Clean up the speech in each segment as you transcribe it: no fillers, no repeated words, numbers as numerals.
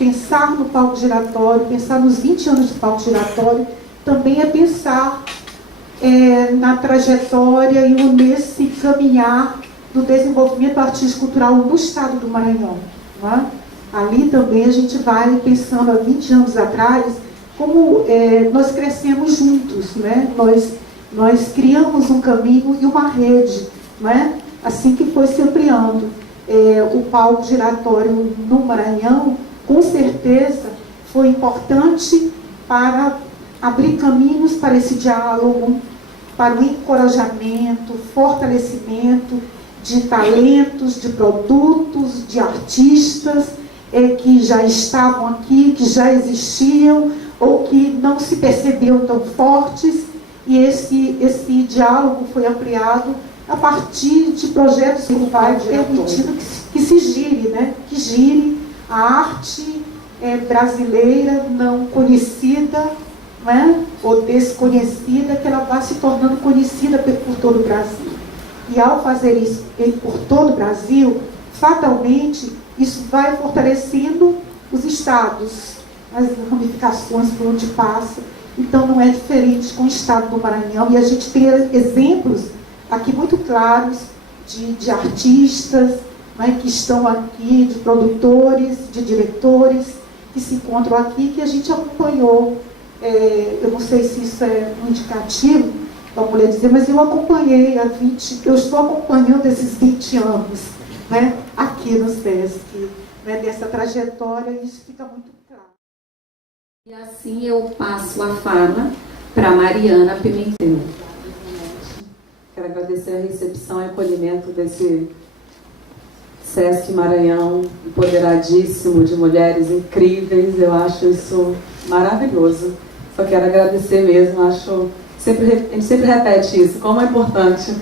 pensar no palco giratório, pensar nos 20 anos de palco giratório, também é pensar na trajetória e nesse caminhar do desenvolvimento artístico cultural no estado do Maranhão. Não é? Ali também a gente vai pensando há 20 anos atrás, como nós crescemos juntos, né? Nós criamos um caminho e uma rede, não é? Assim que foi se ampliando. O palco giratório no Maranhão, com certeza, foi importante para abrir caminhos para esse diálogo, para o encorajamento, fortalecimento de talentos, de produtos, de artistas que já estavam aqui, que já existiam ou que não se percebiam tão fortes, e esse diálogo foi ampliado a partir de projetos que vai permitindo que se gire, né? Que gire a arte brasileira não conhecida, né? Ou desconhecida, que ela vá se tornando conhecida por todo o Brasil. E ao fazer isso por todo o Brasil, fatalmente, isso vai fortalecendo os estados, as ramificações por onde passa. Então não é diferente com o estado do Maranhão. E a gente tem exemplos aqui muito claros de artistas, né, que estão aqui, de produtores, de diretores, que se encontram aqui, que a gente acompanhou. Eu não sei se isso é um indicativo para a mulher dizer, mas eu acompanhei eu estou acompanhando esses 20 anos, né, aqui no SESC, né, dessa trajetória, e isso fica muito claro. E assim eu passo a fala para Mariana Pimentel. Quero agradecer a recepção e acolhimento desse SESC Maranhão empoderadíssimo, de mulheres incríveis. Eu acho isso maravilhoso. Só quero agradecer mesmo. A gente sempre repete isso, como é importante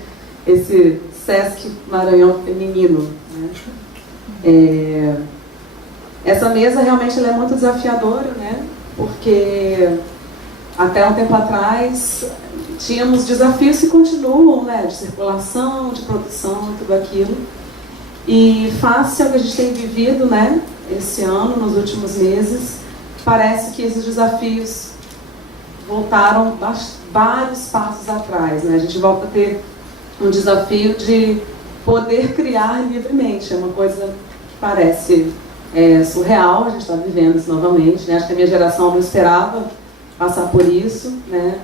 esse SESC Maranhão feminino, né? Essa mesa realmente ela é muito desafiadora, né? Porque até um tempo atrás tínhamos desafios que continuam, né? De circulação, de produção, tudo aquilo. E face ao que a gente tem vivido, né? Esse ano, nos últimos meses, parece que esses desafios voltaram vários passos atrás, né? A gente volta a ter um desafio de poder criar livremente. É uma coisa que parece surreal, a gente está vivendo isso novamente, né? Acho que a minha geração não esperava passar por isso, né?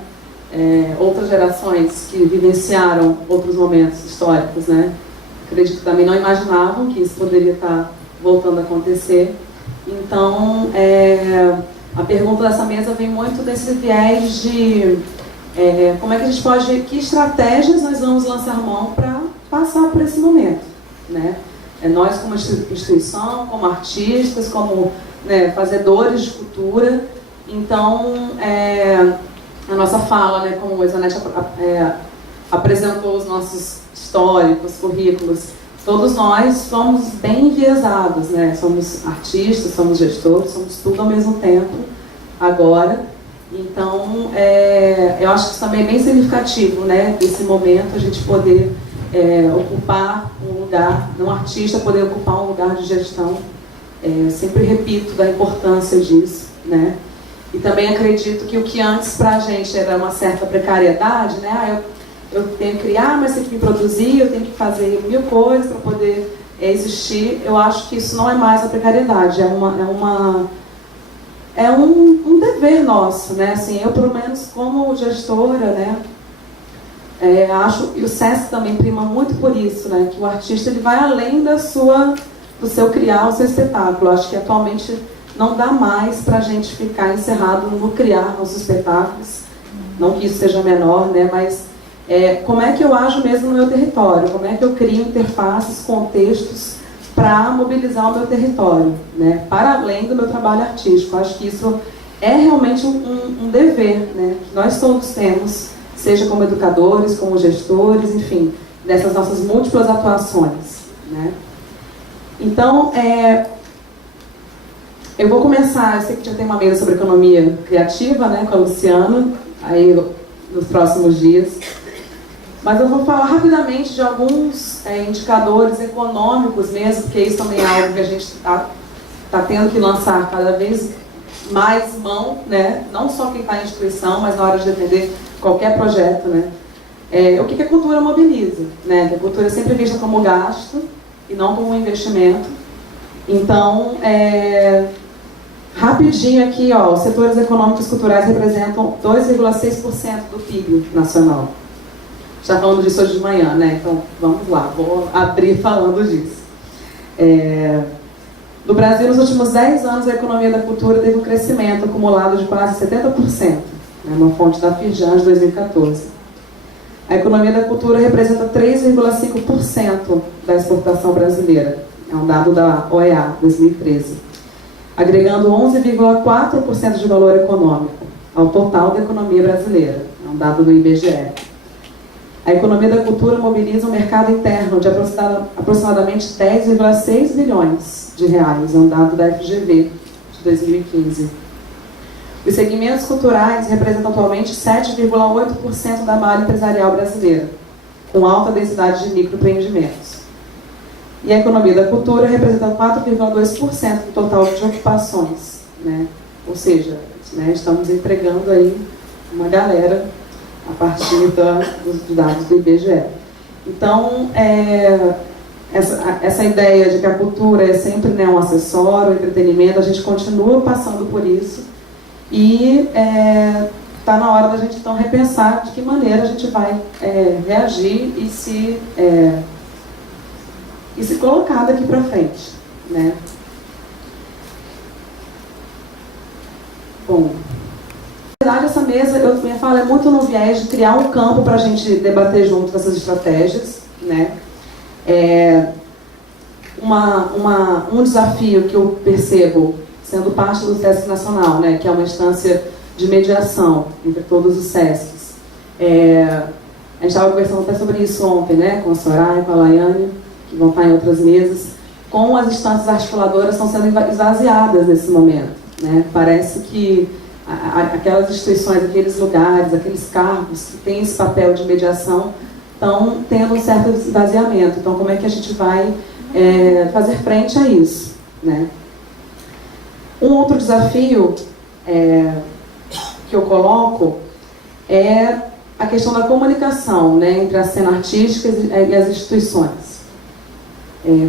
Outras gerações que vivenciaram outros momentos históricos, né? Acredito que também não imaginavam que isso poderia estar voltando a acontecer. Então, a pergunta dessa mesa vem muito desse viés de como é que a gente pode, que estratégias nós vamos lançar mão para passar por esse momento, né? Nós como instituição, como artistas, como fazedores de cultura. Então, a nossa fala, né, como a Isanete apresentou os nossos históricos, currículos, todos nós somos bem enviesados, né? Somos artistas, somos gestores, somos tudo ao mesmo tempo, agora. Então, eu acho que isso também é bem significativo, né? Desse momento, a gente poder ocupar um lugar, um artista poder ocupar um lugar de gestão. Sempre repito da importância disso, né? E também acredito que o que antes para a gente era uma certa precariedade, né? Eu tenho que criar, mas tenho que me produzir, eu tenho que fazer 1000 coisas para poder existir. Eu acho que isso não é mais a precariedade, é um dever nosso, né? Assim, eu, pelo menos, como gestora, né? Acho, e o SESC também prima muito por isso, né? Que o artista ele vai além do seu criar o seu espetáculo. Acho que atualmente não dá mais para a gente ficar encerrado no criar nossos espetáculos. Não que isso seja menor, né? Mas como é que eu ajo mesmo no meu território? Como é que eu crio interfaces, contextos para mobilizar o meu território, né? Para além do meu trabalho artístico. Acho que isso é realmente um dever, né? Que nós todos temos, seja como educadores, como gestores, enfim, dessas nossas múltiplas atuações, né? Então, eu vou começar, eu sei que já tem uma mesa sobre economia criativa, né, com a Luciana, aí nos próximos dias. Mas eu vou falar rapidamente de alguns indicadores econômicos mesmo, porque isso também é algo que a gente está está tendo que lançar cada vez mais mão, né? Não só quem está em instituição, mas na hora de defender qualquer projeto, né? O que a cultura mobiliza, né? Que a cultura é sempre vista como gasto e não como um investimento. Então, rapidinho aqui, ó, os setores econômicos e culturais representam 2,6% do PIB nacional. Já falando disso hoje de manhã, né? Então, vamos lá, vou abrir falando disso. No Brasil, nos últimos 10 anos, a economia da cultura teve um crescimento acumulado de quase 70%, né? Uma fonte da Firjan de 2014. A economia da cultura representa 3,5% da exportação brasileira. É um dado da OEA, 2013. Agregando 11,4% de valor econômico ao total da economia brasileira. É um dado do IBGE. A economia da cultura mobiliza um mercado interno de aproximadamente 10,6 bilhões de reais. É um dado da FGV, de 2015. Os segmentos culturais representam atualmente 7,8% da malha empresarial brasileira, com alta densidade de microempreendimentos. E a economia da cultura representa 4,2% do total de ocupações, né? Ou seja, né, estamos empregando aí uma galera a partir dos dados do IBGE. Então, essa ideia de que a cultura é sempre, né, um acessório, um entretenimento, a gente continua passando por isso e está na hora da gente então repensar de que maneira a gente vai reagir e se colocar daqui para frente, né? Bom, na verdade, essa mesa, eu também falo, é muito no viés de criar um campo para a gente debater junto essas estratégias, né? Um desafio que eu percebo, sendo parte do SESC Nacional, né, que é uma instância de mediação entre todos os SESCs. A gente estava conversando até sobre isso ontem, né, com a Soraya, com a Laiane, que vão estar em outras mesas, como as instâncias articuladoras estão sendo esvaziadas nesse momento, né? Parece que aquelas instituições, aqueles lugares, aqueles cargos que têm esse papel de mediação estão tendo um certo esvaziamento. Então, como é que a gente vai fazer frente a isso, né? Um outro desafio que eu coloco é a questão da comunicação, né, entre a cena artística e as instituições.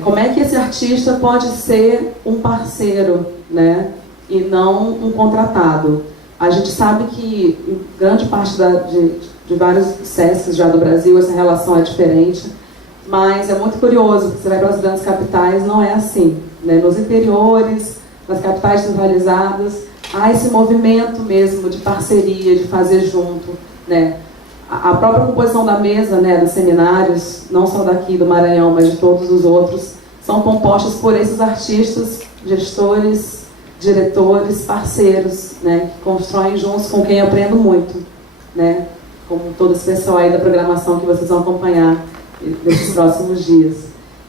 Como é que esse artista pode ser um parceiro, né, e não um contratado? A gente sabe que em grande parte de vários SESCs já do Brasil essa relação é diferente, mas é muito curioso, porque você vai para as grandes capitais, não é assim, né? Nos interiores, nas capitais centralizadas, há esse movimento mesmo de parceria, de fazer junto, né? A própria composição da mesa, né, dos seminários, não só daqui do Maranhão, mas de todos os outros, são compostos por esses artistas, gestores, diretores, parceiros, né, que constroem juntos, com quem eu aprendo muito, né, como todo esse pessoal aí da programação que vocês vão acompanhar nesses próximos dias.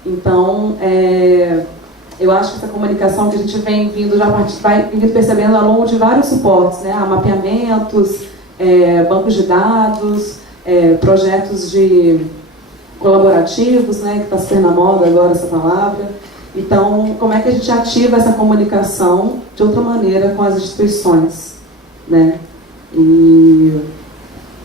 Então, eu acho que essa comunicação que a gente vem vindo, vai vindo percebendo ao longo de vários suportes, né, mapeamentos, bancos de dados, projetos colaborativos, né, que está super na moda agora essa palavra. Então, como é que a gente ativa essa comunicação de outra maneira com as instituições, né? E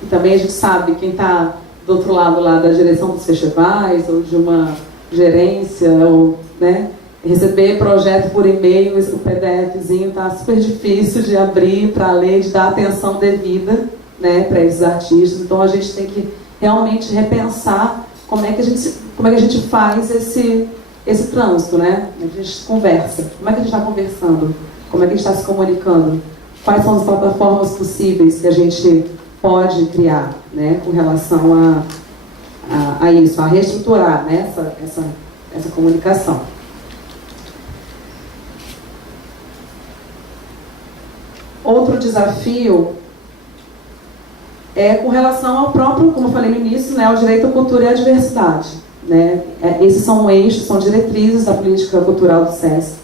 também a gente sabe, quem está do outro lado lá da direção dos festivais, ou de uma gerência, ou, né, receber projeto por e-mail, o PDFzinho está super difícil de abrir para ler, de dar atenção devida, né, para esses artistas. Então a gente tem que realmente repensar como é que a gente faz esse trânsito, né? A gente conversa. Como é que a gente está conversando? Como é que a gente está se comunicando? Quais são as plataformas possíveis que a gente pode criar, né, com relação a isso, a reestruturar, né, essa comunicação. Outro desafio é com relação ao próprio, como eu falei no início, né, ao direito à cultura e à diversidade, né? Esses são eixos, são diretrizes da política cultural do SESC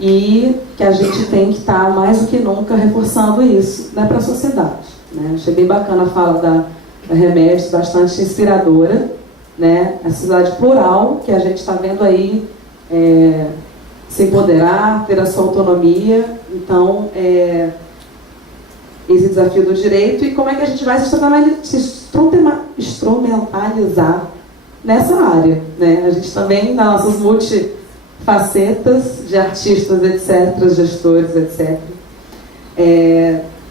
e que a gente tem que estar mais do que nunca reforçando isso, né, para a sociedade, né? Achei bem bacana a fala da Remédios, bastante inspiradora, né? A sociedade plural que a gente está vendo aí se empoderar, ter a sua autonomia. Então, esse desafio do direito e como é que a gente vai se instrumentalizar nessa área, né? A gente também, nas nossas multifacetas de artistas, etc., gestores, etc.,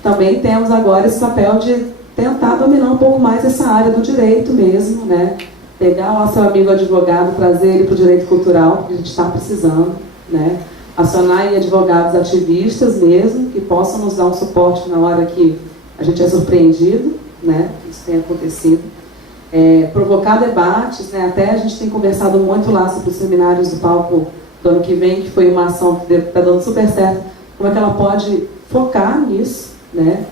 também temos agora esse papel de tentar dominar um pouco mais essa área do direito mesmo, né? Pegar o nosso amigo advogado, trazer ele para o direito cultural, porque a gente está precisando, né? Acionar aí advogados ativistas mesmo, que possam nos dar um suporte na hora que a gente é surpreendido, né? Isso tem acontecido. Provocar debates, né? Até a gente tem conversado muito lá sobre os seminários do palco do ano que vem, que foi uma ação que está dando super certo, como é que ela pode focar nisso, né?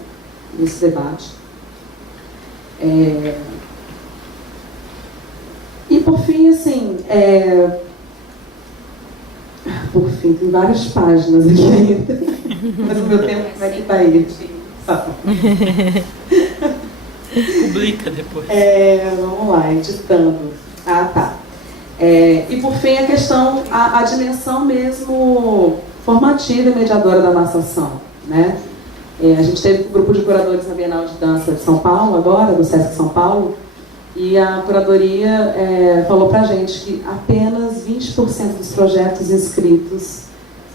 Nesse debate. E por fim, assim, por fim, tem várias páginas aqui ainda, mas o meu tempo como é que está aí? Publica depois. Vamos lá, editando. Tá. E por fim, a questão, a dimensão mesmo formativa e mediadora da nossa ação, né? A gente teve um grupo de curadores na Bienal de Dança de São Paulo agora, do Sesc São Paulo, e a curadoria falou pra gente que apenas 20% dos projetos inscritos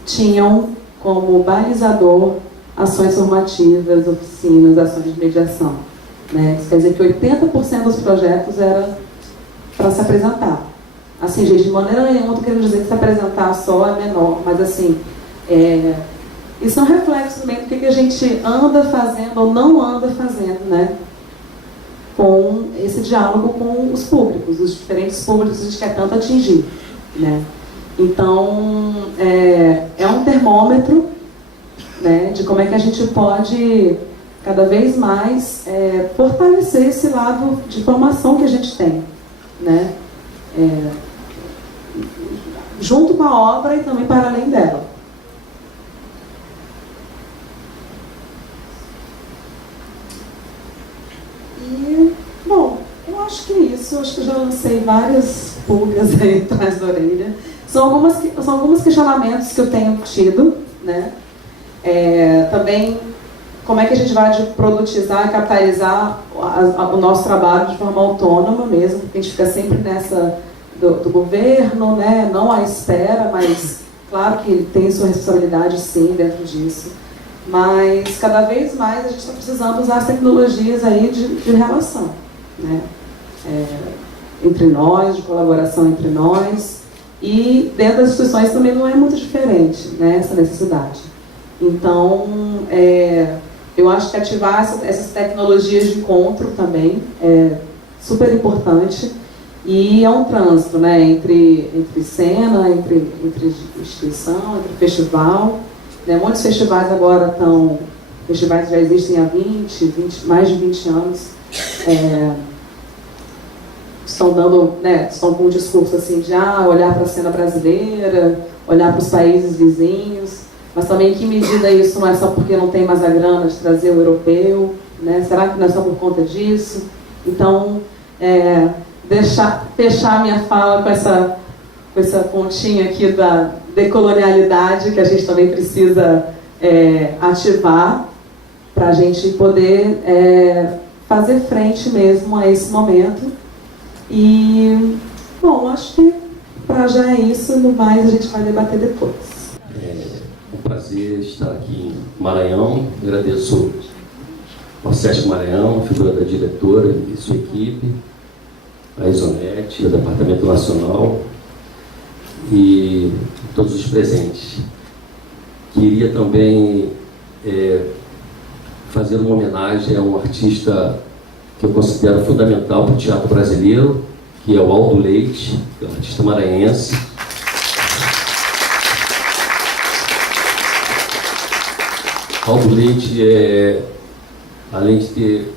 tinham como balizador ações formativas, oficinas, ações de mediação, né? Isso quer dizer que 80% dos projetos era para se apresentar. Assim, gente, de maneira nenhuma, estou querendo dizer que se apresentar só é menor, mas assim, isso é um reflexo também do que a gente anda fazendo ou não anda fazendo, né? Com esse diálogo com os públicos, os diferentes públicos que a gente quer tanto atingir, né? Então, é um termômetro, né, de como é que a gente pode cada vez mais fortalecer esse lado de formação que a gente tem, né? Junto com a obra e também para além dela. E, bom, eu acho que é isso. Eu acho que eu já lancei várias pulgas aí atrás da orelha. São alguns questionamentos que eu tenho tido, né? Também, como é que a gente vai produtizar e capitalizar o nosso trabalho de forma autônoma mesmo, porque a gente fica sempre nessa do governo, né? Não à espera, mas claro que ele tem sua responsabilidade sim dentro disso. Mas cada vez mais a gente está precisando usar as tecnologias aí de relação, né? Entre nós, de colaboração entre nós, e dentro das instituições também não é muito diferente, né, essa necessidade. Então, eu acho que ativar essas tecnologias de encontro também é super importante, e é um trânsito, né, entre cena, entre instituição, entre festival, né. Muitos festivais agora festivais que já existem há mais de 20 anos, estão dando, né, estão com um discurso assim de olhar para a cena brasileira, olhar para os países vizinhos, mas também em que medida isso não é só porque não tem mais a grana de trazer o europeu, né? Será que não é só por conta disso? Então, fechar minha fala com essa pontinha aqui da decolonialidade que a gente também precisa ativar para a gente poder fazer frente mesmo a esse momento. E, bom, acho que para já é isso, no mais a gente vai debater depois. É um prazer estar aqui em Maranhão. Agradeço ao Sesc Maranhão, a figura da diretora e sua equipe, a Isonete, o Departamento Nacional e todos os presentes. Queria também fazer uma homenagem a um artista que eu considero fundamental para o teatro brasileiro, que é o Aldo Leite, que é um artista maranhense. Aldo Leite, além de ter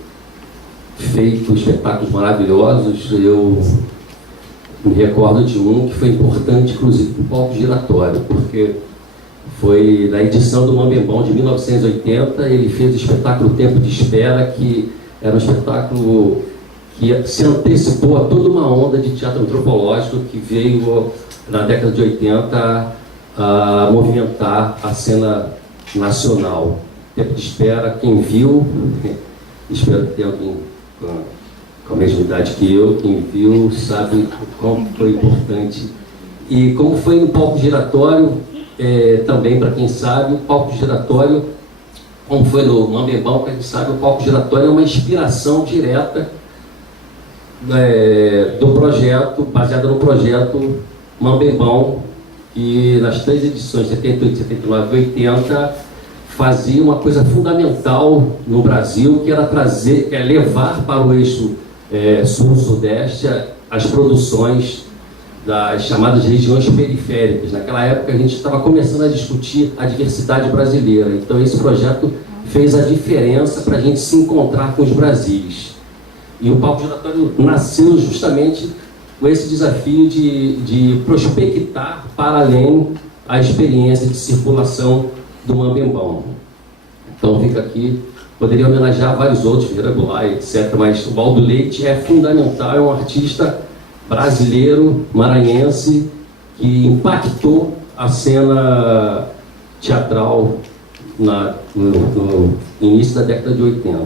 feito espetáculos maravilhosos, eu me recordo de um que foi importante, inclusive, para o palco giratório, porque foi na edição do Mambembão de 1980, ele fez o espetáculo Tempo de Espera, que era um espetáculo que se antecipou a toda uma onda de teatro antropológico que veio na década de 80 a movimentar a cena nacional. Tempo de espera, quem viu, espero que tenha alguém com a mesma idade que eu, quem viu sabe o quão foi importante. E como foi no palco giratório, também para quem sabe, o palco giratório, como foi no Mambembão, que a gente sabe, o palco giratório é uma inspiração direta do projeto, baseada no projeto Mambembão, que nas 3 edições, 78, 79 e 80, fazia uma coisa fundamental no Brasil, que era levar para o eixo sul-sudeste as produções das chamadas regiões periféricas. Naquela época a gente estava começando a discutir a diversidade brasileira, então esse projeto fez a diferença para a gente se encontrar com os Brasis. E o palco giratório nasceu justamente com esse desafio de prospectar para além a experiência de circulação do Mambembão. Então fica aqui, poderia homenagear vários outros, Vieira Goulart, etc., mas o Valdo Leite é fundamental, é um artista brasileiro, maranhense, que impactou a cena teatral no início da década de 80.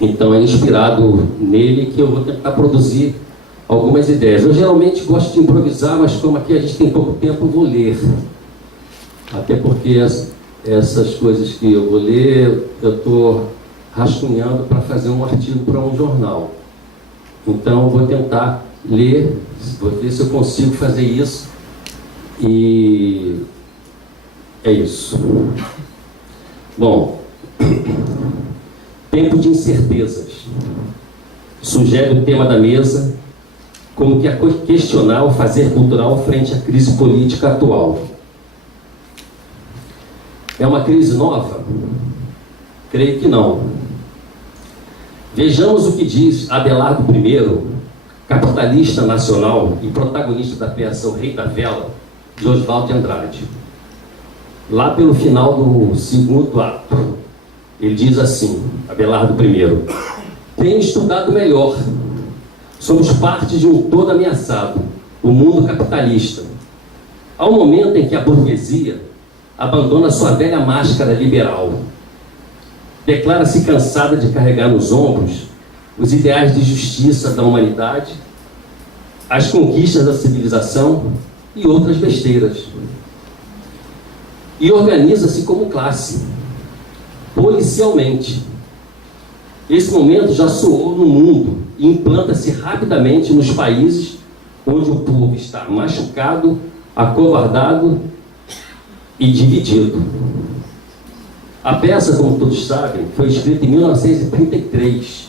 Então é inspirado nele que eu vou tentar produzir algumas ideias. Eu geralmente gosto de improvisar, mas como aqui a gente tem pouco tempo, eu vou ler. Até porque essas coisas que eu vou ler, eu estou rascunhando para fazer um artigo para um jornal. Então eu vou tentar ler, vou ver se eu consigo fazer isso. E é isso. Bom, tempo de incertezas. Sugere o tema da mesa como que questionar o fazer cultural frente à crise política atual. É uma crise nova? Creio que não. Vejamos o que diz Abelardo I, capitalista nacional e protagonista da peça O Rei da Vela, de Oswald de Andrade. Lá pelo final do 2º ato, ele diz assim, Abelardo I: tenho estudado melhor. Somos parte de um todo ameaçado, o mundo capitalista. Há um momento em que a burguesia abandona sua velha máscara liberal. Declara-se cansada de carregar nos ombros os ideais de justiça da humanidade, as conquistas da civilização e outras besteiras. E organiza-se como classe, policialmente. Esse momento já soou no mundo e implanta-se rapidamente nos países onde o povo está machucado, acovardado e dividido. A peça, como todos sabem, foi escrita em 1933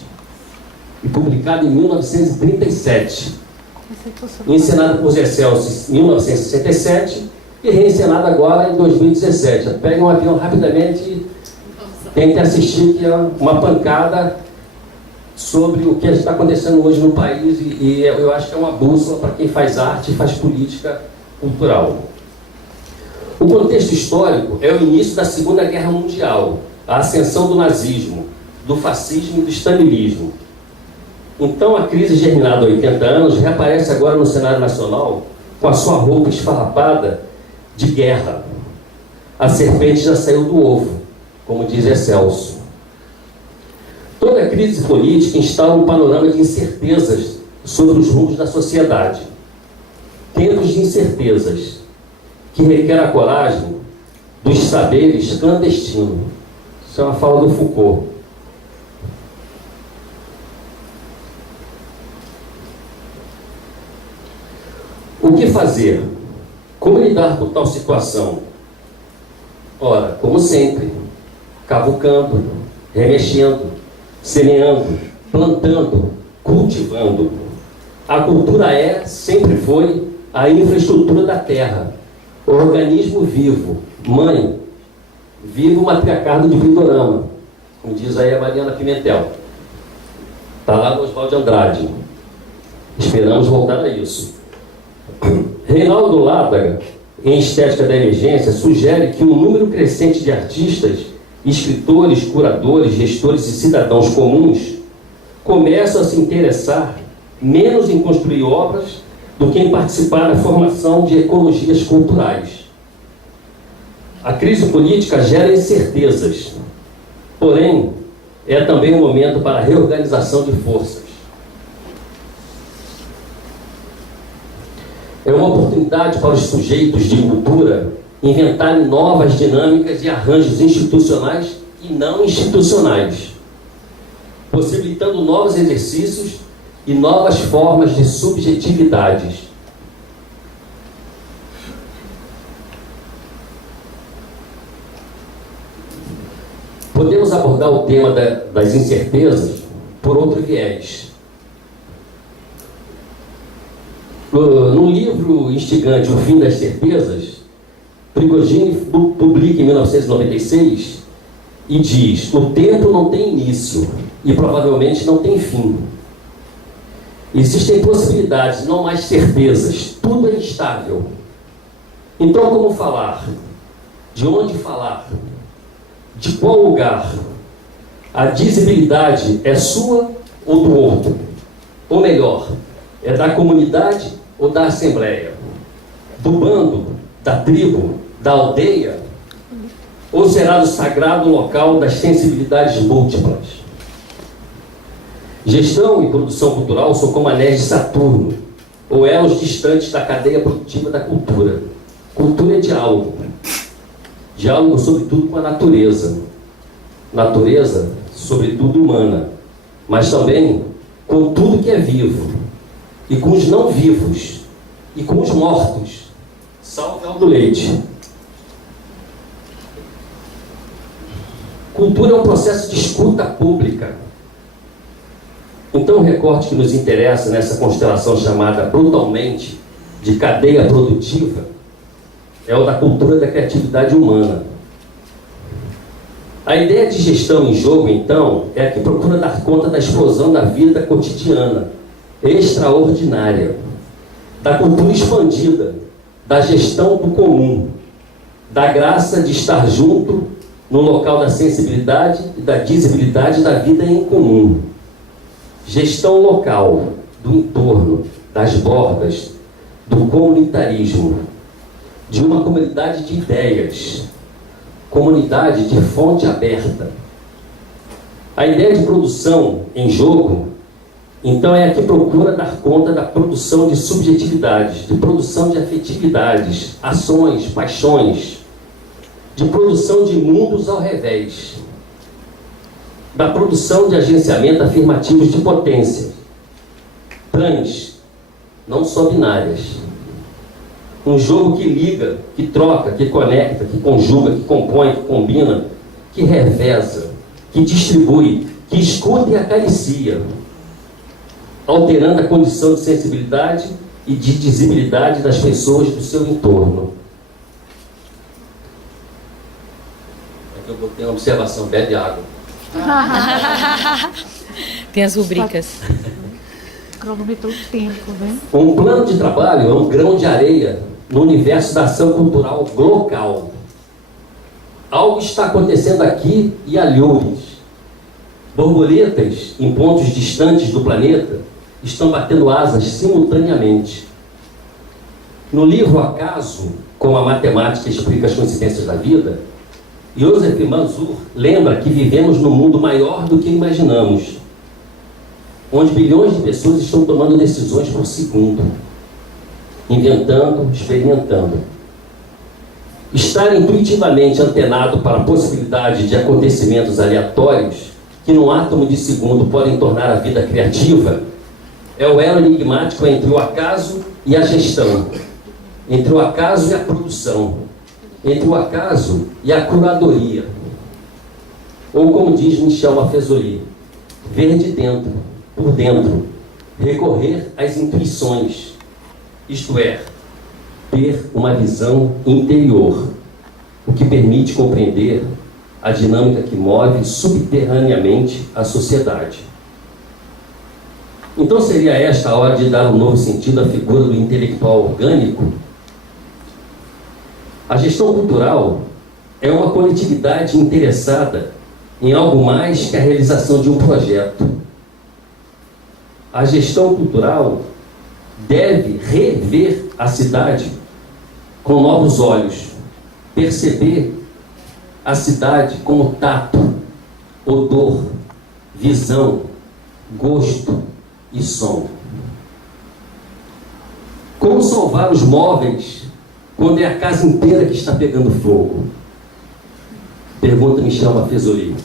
e publicada em 1937. Encenada por Zé Celso em 1967 e reencenada agora em 2017. Pegue um avião rapidamente e tente assistir, que é uma pancada sobre o que está acontecendo hoje no país, e eu acho que é uma bússola para quem faz arte e faz política cultural. O contexto histórico é o início da Segunda Guerra Mundial, a ascensão do nazismo, do fascismo e do stalinismo. Então a crise germinada há 80 anos reaparece agora no cenário nacional com a sua roupa esfarrapada de guerra. A serpente já saiu do ovo, como diz Zé Celso. Toda crise política instala um panorama de incertezas sobre os rumos da sociedade. Tempos de incertezas que requer a coragem dos saberes clandestinos. Isso é uma fala do Foucault. O que fazer? Como lidar com tal situação? Ora, como sempre, cavucando, remexendo, semeando, plantando, cultivando. A cultura sempre foi a infraestrutura da terra, o organismo vivo, mãe, vivo matriarcado de Pindorama, como diz aí a Mariana Pimentel. Está lá no Oswald de Andrade. Esperamos voltar a isso. Reinaldo Ládaga, em Estética da Emergência, sugere que um número crescente de artistas, escritores, curadores, gestores e cidadãos comuns começam a se interessar menos em construir obras do que em participar da formação de ecologias culturais. A crise política gera incertezas, porém, é também um momento para a reorganização de forças. É uma oportunidade para os sujeitos de cultura inventarem novas dinâmicas e arranjos institucionais e não institucionais, possibilitando novos exercícios e novas formas de subjetividades. Podemos abordar o tema das incertezas por outro viés. No livro instigante O Fim das Certezas, Prigogine publica em 1996 e diz: o tempo não tem início e provavelmente não tem fim. Existem possibilidades, não mais certezas. Tudo é instável. Então, como falar? De onde falar? De qual lugar? A dizibilidade é sua ou do outro? Ou melhor, é da comunidade ou da assembleia? Do bando, da tribo, da aldeia? Ou será do sagrado local das sensibilidades múltiplas? Gestão e produção cultural são como anéis de Saturno, ou elos distantes da cadeia produtiva da cultura. Cultura é diálogo. Diálogo, sobretudo, com a natureza. Natureza, sobretudo, humana. Mas também com tudo que é vivo. E com os não vivos. E com os mortos. Salve Aldo Leite. Cultura é um processo de escuta pública. Então, o recorte que nos interessa nessa constelação chamada brutalmente de cadeia produtiva é o da cultura da criatividade humana. A ideia de gestão em jogo, então, é a que procura dar conta da explosão da vida cotidiana, extraordinária, da cultura expandida, da gestão do comum, da graça de estar junto no local da sensibilidade e da dizibilidade da vida em comum. Gestão local, do entorno, das bordas, do comunitarismo, de uma comunidade de ideias, comunidade de fonte aberta. A ideia de produção em jogo, então, é a que procura dar conta da produção de subjetividades, de produção de afetividades, ações, paixões, de produção de mundos ao revés, da produção de agenciamento afirmativos de potência, trans, não só binárias. Um jogo que liga, que troca, que conecta, que conjuga, que compõe, que combina, que reveza, que distribui, que escuta e acaricia, alterando a condição de sensibilidade e de dizibilidade das pessoas do seu entorno. Aqui eu botei uma observação: bebe água. Tem as rubricas. Cronometrou o tempo, né? Um plano de trabalho é um grão de areia no universo da ação cultural local. Algo está acontecendo aqui e alhures. Borboletas em pontos distantes do planeta estão batendo asas simultaneamente. No livro Acaso, como a matemática explica as coincidências da vida, Joseph Manzur lembra que vivemos num mundo maior do que imaginamos, onde bilhões de pessoas estão tomando decisões por segundo, inventando, experimentando. Estar intuitivamente antenado para a possibilidade de acontecimentos aleatórios que num átomo de segundo podem tornar a vida criativa é o elo enigmático entre o acaso e a gestão, entre o acaso e a produção, entre o acaso e a curadoria. Ou como diz Michel Maffezoli, ver de dentro, por dentro, recorrer às intuições, isto é, ter uma visão interior, o que permite compreender a dinâmica que move subterraneamente a sociedade. Então seria esta a hora de dar um novo sentido à figura do intelectual orgânico? A gestão cultural é uma coletividade interessada em algo mais que a realização de um projeto. A gestão cultural deve rever a cidade com novos olhos, perceber a cidade como tato, odor, visão, gosto e som. Como salvar os móveis quando é a casa inteira que está pegando fogo? Pergunta Michel Mafezoli.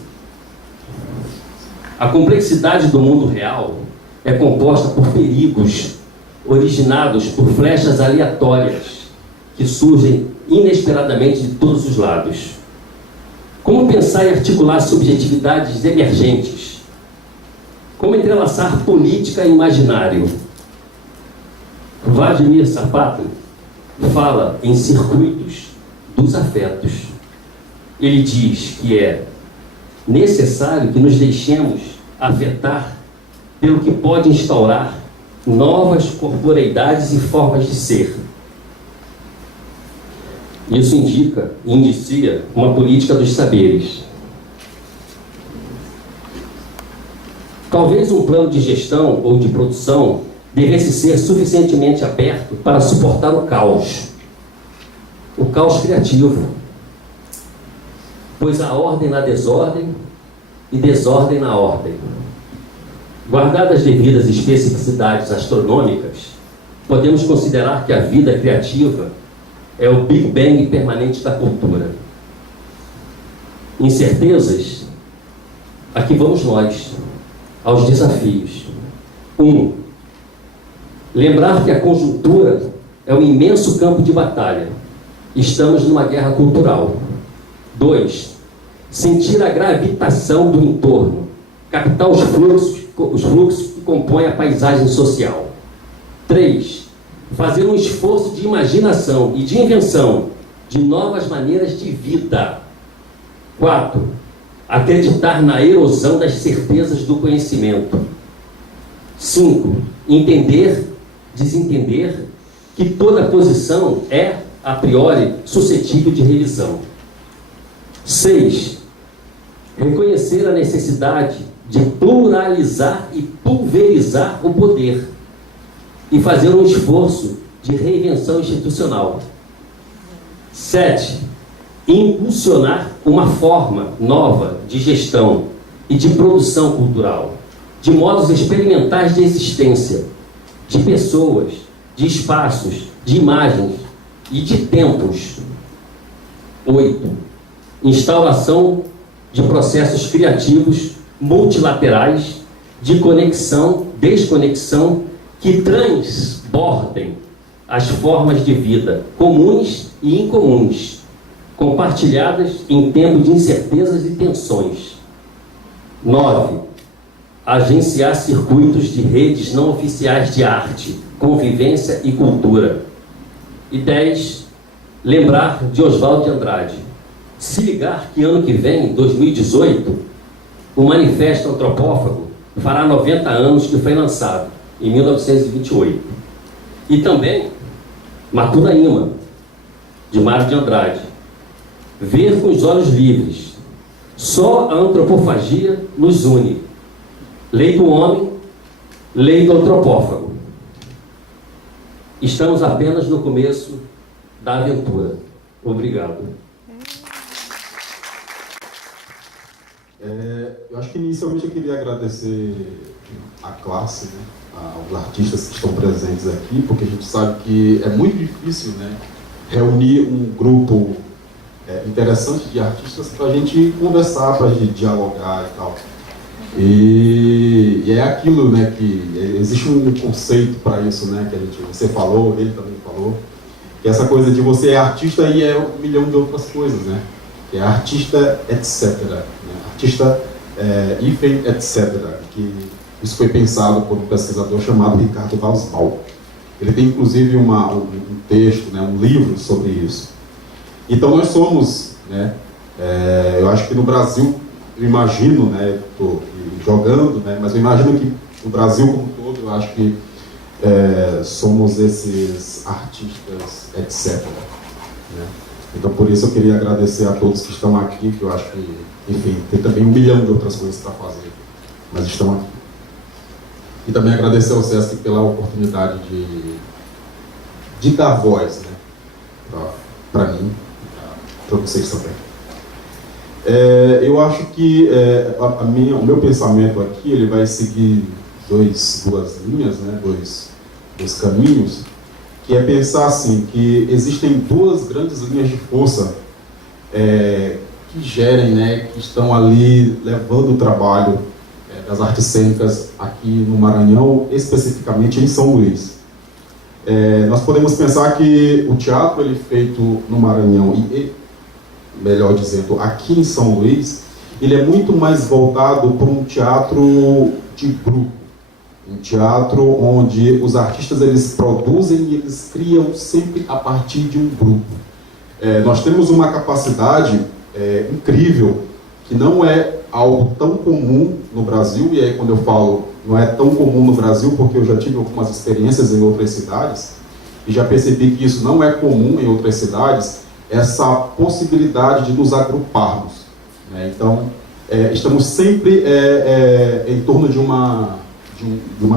A complexidade do mundo real é composta por perigos originados por flechas aleatórias que surgem inesperadamente de todos os lados. Como pensar e articular subjetividades emergentes? Como entrelaçar política e imaginário? Vladimir Sapato fala em circuitos dos afetos. Ele diz que é necessário que nos deixemos afetar pelo que pode instaurar novas corporeidades e formas de ser. Isso indicia uma política dos saberes. Talvez um plano de gestão ou de produção devesse ser suficientemente aberto para suportar o caos criativo, pois há ordem na desordem e desordem na ordem. Guardadas as devidas especificidades astronômicas, podemos considerar que a vida criativa é o Big Bang permanente da cultura. Incertezas? Aqui vamos nós, aos desafios. 1. Lembrar que a conjuntura é um imenso campo de batalha. Estamos numa guerra cultural. 2. Sentir a gravitação do entorno, captar os fluxos que compõem a paisagem social. 3. Fazer um esforço de imaginação e de invenção de novas maneiras de vida. 4. Acreditar na erosão das certezas do conhecimento. 5. Entender, desentender que toda posição é, a priori, suscetível de revisão. 6. Reconhecer a necessidade de pluralizar e pulverizar o poder e fazer um esforço de reinvenção institucional. 7. Impulsionar uma forma nova de gestão e de produção cultural, de modos experimentais de existência, de pessoas, de espaços, de imagens e de tempos. 8. Instauração de processos criativos multilaterais de conexão, desconexão, que transbordem as formas de vida comuns e incomuns, compartilhadas em tempo de incertezas e tensões. 9. Agenciar circuitos de redes não oficiais de arte, convivência e cultura. E 10. Lembrar de Oswald de Andrade. Se ligar que ano que vem, 2018, o Manifesto Antropófago fará 90 anos que foi lançado, em 1928. E também Macunaíma, de Mário de Andrade. Ver com os olhos livres. Só a antropofagia nos une. Lei do homem, lei do antropófago. Estamos apenas no começo da aventura. Obrigado. Eu acho que inicialmente eu queria agradecer a classe, né, aos artistas que estão presentes aqui, porque a gente sabe que é muito difícil, né, reunir um grupo interessante de artistas para a gente conversar, para a gente dialogar e tal. E é aquilo, né, que existe um conceito para isso, né, que você falou, ele também falou, que essa coisa de você é artista e é 1 milhão de outras coisas, né, que é artista, etc. Né, artista, hífen, etc. Que isso foi pensado por um pesquisador chamado Ricardo Wasbal. Ele tem inclusive um texto, né, um livro sobre isso. Então nós somos, né, eu acho que no Brasil, eu imagino, né, estou jogando, né, mas eu imagino que no Brasil como um todo, eu acho que somos esses artistas, etc. Né? Então por isso eu queria agradecer a todos que estão aqui, que eu acho que, enfim, tem também 1 milhão de outras coisas para fazer, mas estão aqui. E também agradecer ao Sesc pela oportunidade de dar voz, né, para mim, para vocês também. Eu acho que o meu pensamento aqui ele vai seguir duas linhas, né, dois caminhos, que é pensar assim, que existem duas grandes linhas de força que gerem, né, que estão ali levando o trabalho das artes cênicas aqui no Maranhão, especificamente em São Luís. Nós podemos pensar que o teatro ele feito no Maranhão, e melhor dizendo, aqui em São Luís, ele é muito mais voltado para um teatro de grupo, um teatro onde os artistas eles produzem e eles criam sempre a partir de um grupo. Nós temos uma capacidade incrível, que não é algo tão comum no Brasil, e aí quando eu falo não é tão comum no Brasil, porque eu já tive algumas experiências em outras cidades, e já percebi que isso não é comum em outras cidades, essa possibilidade de nos agruparmos, né? Então, estamos sempre em torno de uma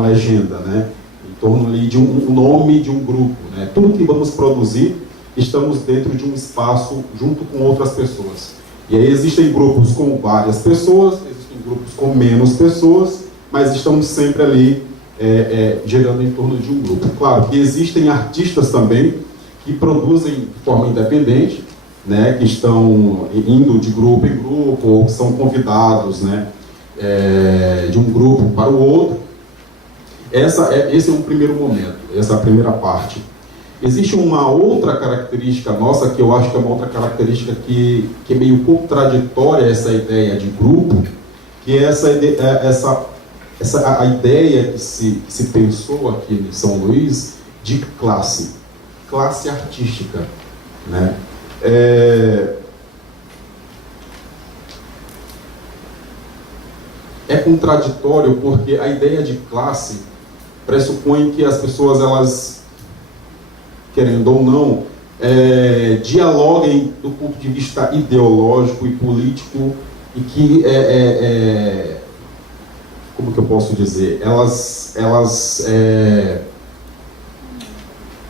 legenda, né? Em torno ali de um nome de um grupo, né? Tudo que vamos produzir, estamos dentro de um espaço junto com outras pessoas. E aí existem grupos com várias pessoas, existem grupos com menos pessoas, mas estamos sempre ali gerando em torno de um grupo. Claro que existem artistas também que produzem de forma independente, né, que estão indo de grupo em grupo, ou que são convidados, né, de um grupo para o outro. Esse é um primeiro momento, essa é a primeira parte. Existe uma outra característica nossa, que eu acho que é uma outra característica que é meio contraditória a essa ideia de grupo, que é a ideia que se pensou aqui em São Luís de classe artística, né? É contraditório porque a ideia de classe pressupõe que as pessoas, elas, querendo ou não, dialoguem do ponto de vista ideológico e político, e que, como que eu posso dizer, elas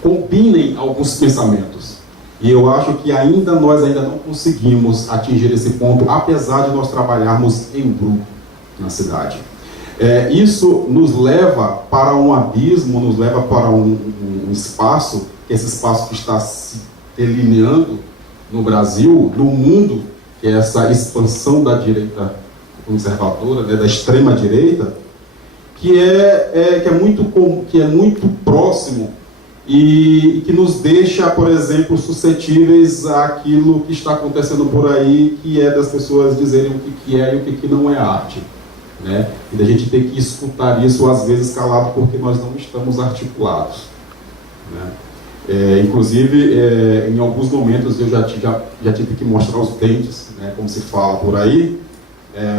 combinem alguns pensamentos. E eu acho que nós ainda não conseguimos atingir esse ponto, apesar de nós trabalharmos em grupo na cidade. Isso nos leva para um abismo, nos leva para um espaço, que é esse espaço que está se delineando no Brasil, no mundo, que é essa expansão da direita conservadora, né, da extrema direita, que é muito próximo e que nos deixa, por exemplo, suscetíveis àquilo que está acontecendo por aí, que é das pessoas dizerem o que é e o que não é arte, né? E da gente ter que escutar isso, às vezes calado, porque nós não estamos articulados, né? Inclusive, em alguns momentos eu já tive que mostrar os dentes, né, como se fala por aí,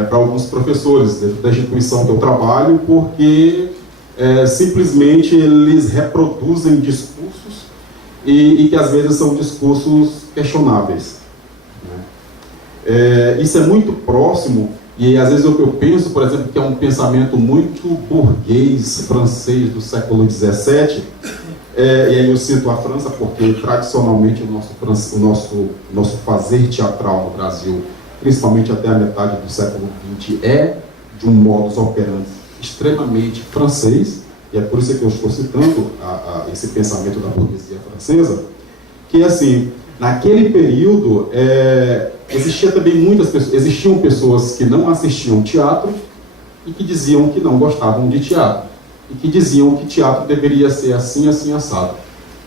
para alguns professores da instituição que eu trabalho, porque simplesmente eles reproduzem discursos e que às vezes são discursos questionáveis, né? Isso é muito próximo, e às vezes eu penso, por exemplo, que é um pensamento muito burguês francês do século XVII, e aí eu cito a França porque tradicionalmente o nosso fazer teatral no Brasil, principalmente até a metade do século XX, é de um modus operandi extremamente francês, e é por isso que eu estou citando esse pensamento da burguesia francesa, que assim, naquele período existiam pessoas que não assistiam teatro e que diziam que não gostavam de teatro, e que diziam que teatro deveria ser assim, assim, assado,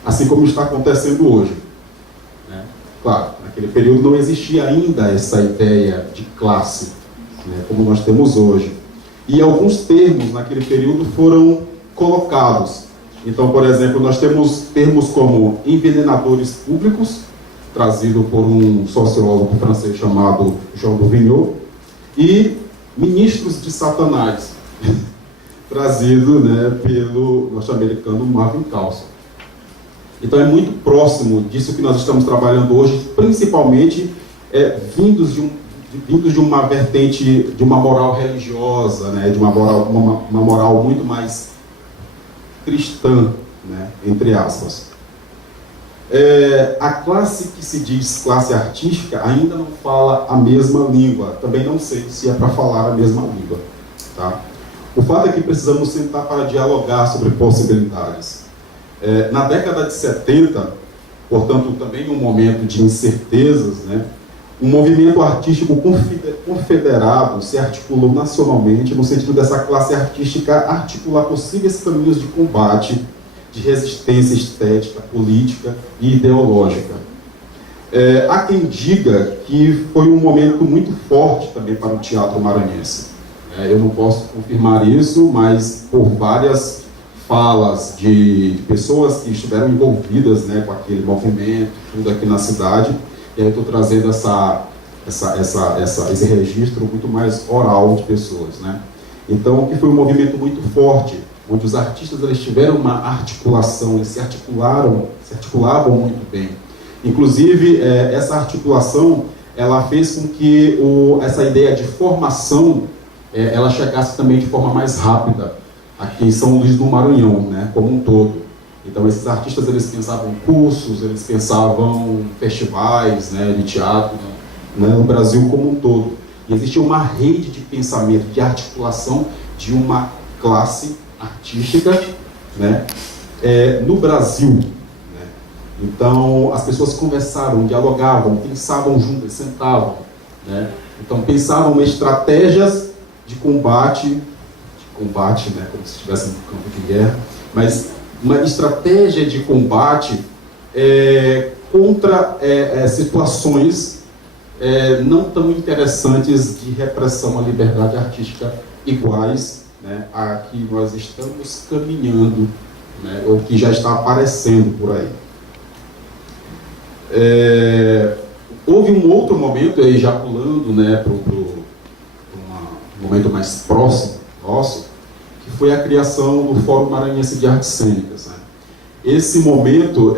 assim como está acontecendo hoje, né? Claro, naquele período não existia ainda essa ideia de classe, né, como nós temos hoje. E alguns termos naquele período foram colocados. Então, por exemplo, nós temos termos como envenenadores públicos, trazido por um sociólogo francês chamado Jean Dauvignot, e ministros de Satanás, trazido, né, pelo norte-americano Marvin Carlson. Então é muito próximo disso que nós estamos trabalhando hoje, principalmente vindos de uma vertente, de uma moral religiosa, né, de uma moral muito mais cristã, né, entre aspas. A classe que se diz classe artística ainda não fala a mesma língua. Também não sei se é para falar a mesma língua. Tá? O fato é que precisamos sentar para dialogar sobre possibilidades. Na década de 70, portanto, também um momento de incertezas, né? Um movimento artístico confederado se articulou nacionalmente no sentido dessa classe artística articular possíveis caminhos de combate, de resistência estética, política e ideológica. Há quem diga que foi um momento muito forte também para o teatro maranhense. Eu não posso confirmar isso, mas por várias falas de pessoas que estiveram envolvidas, né, com aquele movimento, tudo aqui na cidade, e aí eu estou trazendo esse registro muito mais oral de pessoas, né? Então, que foi um movimento muito forte, onde os artistas eles tiveram uma articulação, eles se articulavam muito bem. Inclusive, essa articulação, ela fez com que essa ideia de formação, ela chegasse também de forma mais rápida aqui em São Luís do Maranhão, né, como um todo. Então, esses artistas, eles pensavam cursos, eles pensavam festivais, né, de teatro, né, no Brasil como um todo. E existia uma rede de pensamento, de articulação de uma classe artística, né, no Brasil. Né? Então, as pessoas conversavam, dialogavam, pensavam juntas, sentavam. Né? Então, pensavam estratégias de combate, né, como se estivesse no campo de guerra, mas uma estratégia de combate contra situações não tão interessantes de repressão à liberdade artística iguais, né, a que nós estamos caminhando, né, ou que já está aparecendo por aí. Houve um outro momento, aí já pulando, né, para um momento mais próximo nosso, que foi a criação do Fórum Maranhense de Artes Cênicas. Né? Esse momento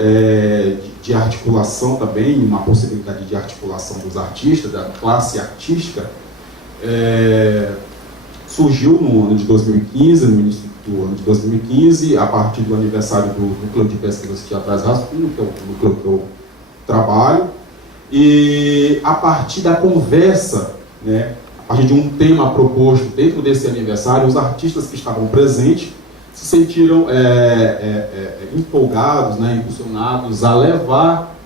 de articulação também, uma possibilidade de articulação dos artistas, da classe artística, surgiu no ano de 2015, no início do ano de 2015, a partir do aniversário do Núcleo de Pesquisas Teatrais Rascunho, que é o núcleo que eu trabalho, e a partir da conversa, né, a partir de um tema proposto dentro desse aniversário, os artistas que estavam presentes se sentiram empolgados, né, impulsionados a levar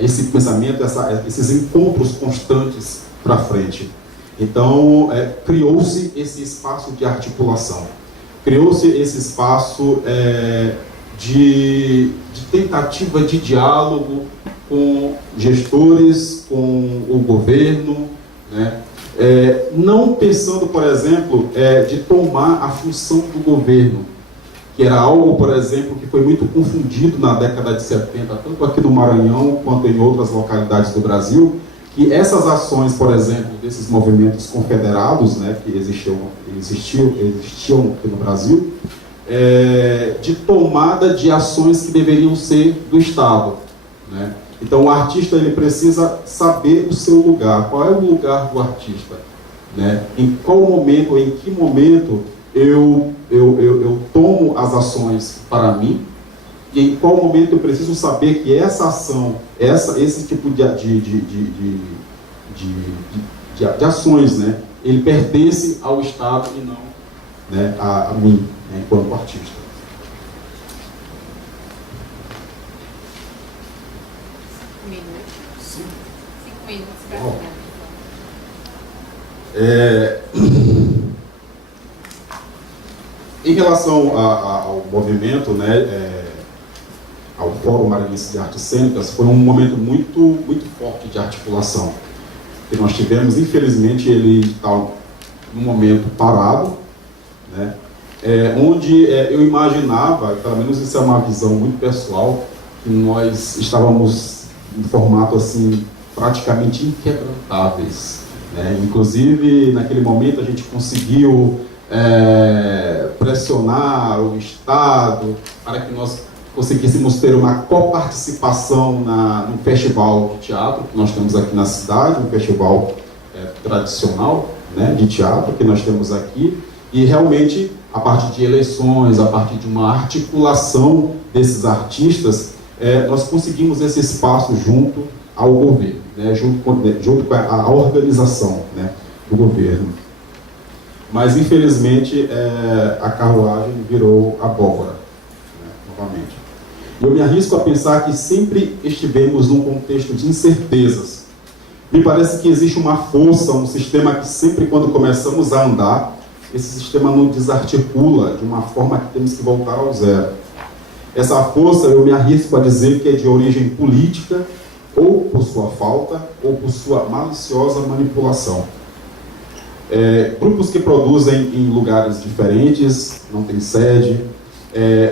esse pensamento, esses encontros constantes para frente. Então, criou-se esse espaço de articulação, criou-se esse espaço de tentativa de diálogo com gestores, com o governo, né? Não pensando, por exemplo, de tomar a função do governo, que era algo, por exemplo, que foi muito confundido na década de 70, tanto aqui no Maranhão quanto em outras localidades do Brasil, que essas ações, por exemplo, desses movimentos confederados, né, que existiam aqui no Brasil, de tomada de ações que deveriam ser do Estado, né? Então, o artista ele precisa saber o seu lugar. Qual é o lugar do artista? Né? Em qual momento, em que momento eu tomo as ações para mim? E em qual momento eu preciso saber que essa ação, esse tipo de ações, né, ele pertence ao Estado e não, né, a mim, né, enquanto artista. Em relação ao movimento, né, ao Fórum Maranhense de Artes Cênicas, foi um momento muito, muito forte de articulação que nós tivemos. Infelizmente, ele está num momento parado, né, onde eu imaginava, pelo menos isso é uma visão muito pessoal, que nós estávamos em formato assim praticamente inquebrantáveis, né? Inclusive, naquele momento a gente conseguiu pressionar o Estado para que nós conseguíssemos ter uma coparticipação no festival de teatro que nós temos aqui na cidade, um festival tradicional, né, de teatro que nós temos aqui, e realmente, a partir de eleições, a partir de uma articulação desses artistas, nós conseguimos esse espaço junto ao governo, né, junto com a organização, né, do governo. Mas, infelizmente, a carruagem virou abóbora, né, novamente. Eu me arrisco a pensar que sempre estivemos num contexto de incertezas. Me parece que existe uma força, um sistema que sempre, quando começamos a andar, esse sistema não desarticula de uma forma que temos que voltar ao zero. Essa força, eu me arrisco a dizer que é de origem política, ou por sua falta, ou por sua maliciosa manipulação. Grupos que produzem em lugares diferentes, não tem sede,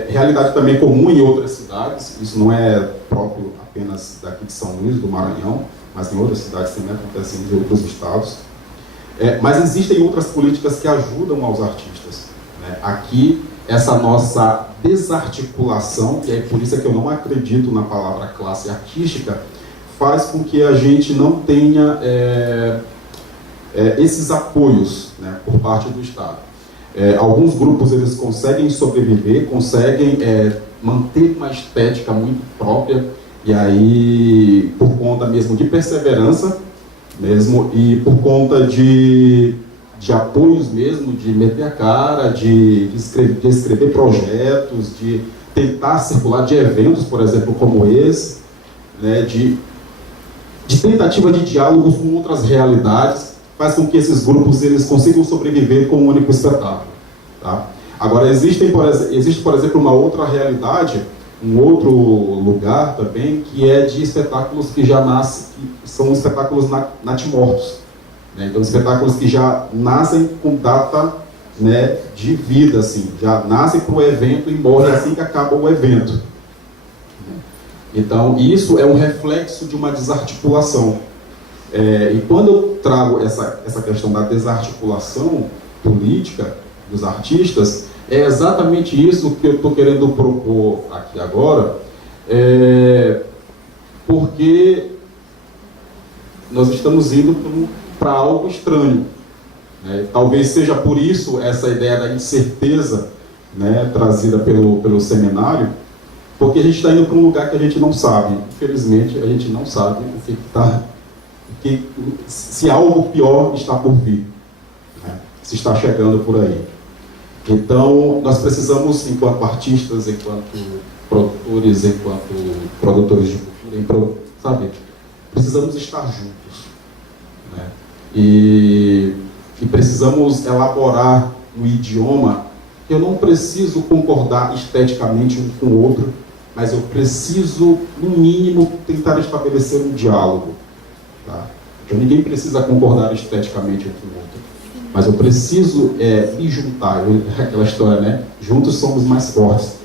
realidade também comum em outras cidades, isso não é próprio apenas daqui de São Luís, do Maranhão, mas em outras cidades também acontecem em outros estados. Mas existem outras políticas que ajudam aos artistas, né? Aqui, essa nossa desarticulação, e é por isso que eu não acredito na palavra classe artística, faz com que a gente não tenha esses apoios, né, por parte do Estado. Alguns grupos eles conseguem sobreviver, conseguem manter uma estética muito própria, e aí por conta mesmo de perseverança, mesmo, e por conta de apoios mesmo, de meter a cara, de escrever projetos, de tentar circular, de eventos, por exemplo, como esse, né, de tentativa de diálogos com outras realidades, faz com que esses grupos eles consigam sobreviver com um único espetáculo. Tá? Agora, existe, por exemplo, uma outra realidade, um outro lugar também, que é de espetáculos que já nascem, que são espetáculos natimortos. Né? Então, espetáculos que já nascem com data, né, de vida, assim, já nascem para o evento e morrem assim que acaba o evento. Então, isso é um reflexo de uma desarticulação. E quando eu trago essa questão da desarticulação política dos artistas, é exatamente isso que eu estou querendo propor aqui agora, porque nós estamos indo para algo estranho. Né? Talvez seja por isso essa ideia da incerteza, né, trazida pelo seminário, porque a gente está indo para um lugar que a gente não sabe. Infelizmente, a gente não sabe o que está... se algo pior está por vir, né? Se está chegando por aí. Então, nós precisamos, enquanto artistas, enquanto produtores, enquanto produtores de cultura, sabe? Precisamos estar juntos, né? E precisamos elaborar um idioma que eu não preciso concordar esteticamente um com o outro, mas eu preciso, no mínimo, tentar estabelecer um diálogo. Tá? Então, ninguém precisa concordar esteticamente um com o outro, mas eu preciso me juntar. Aquela história, né? Juntos somos mais fortes.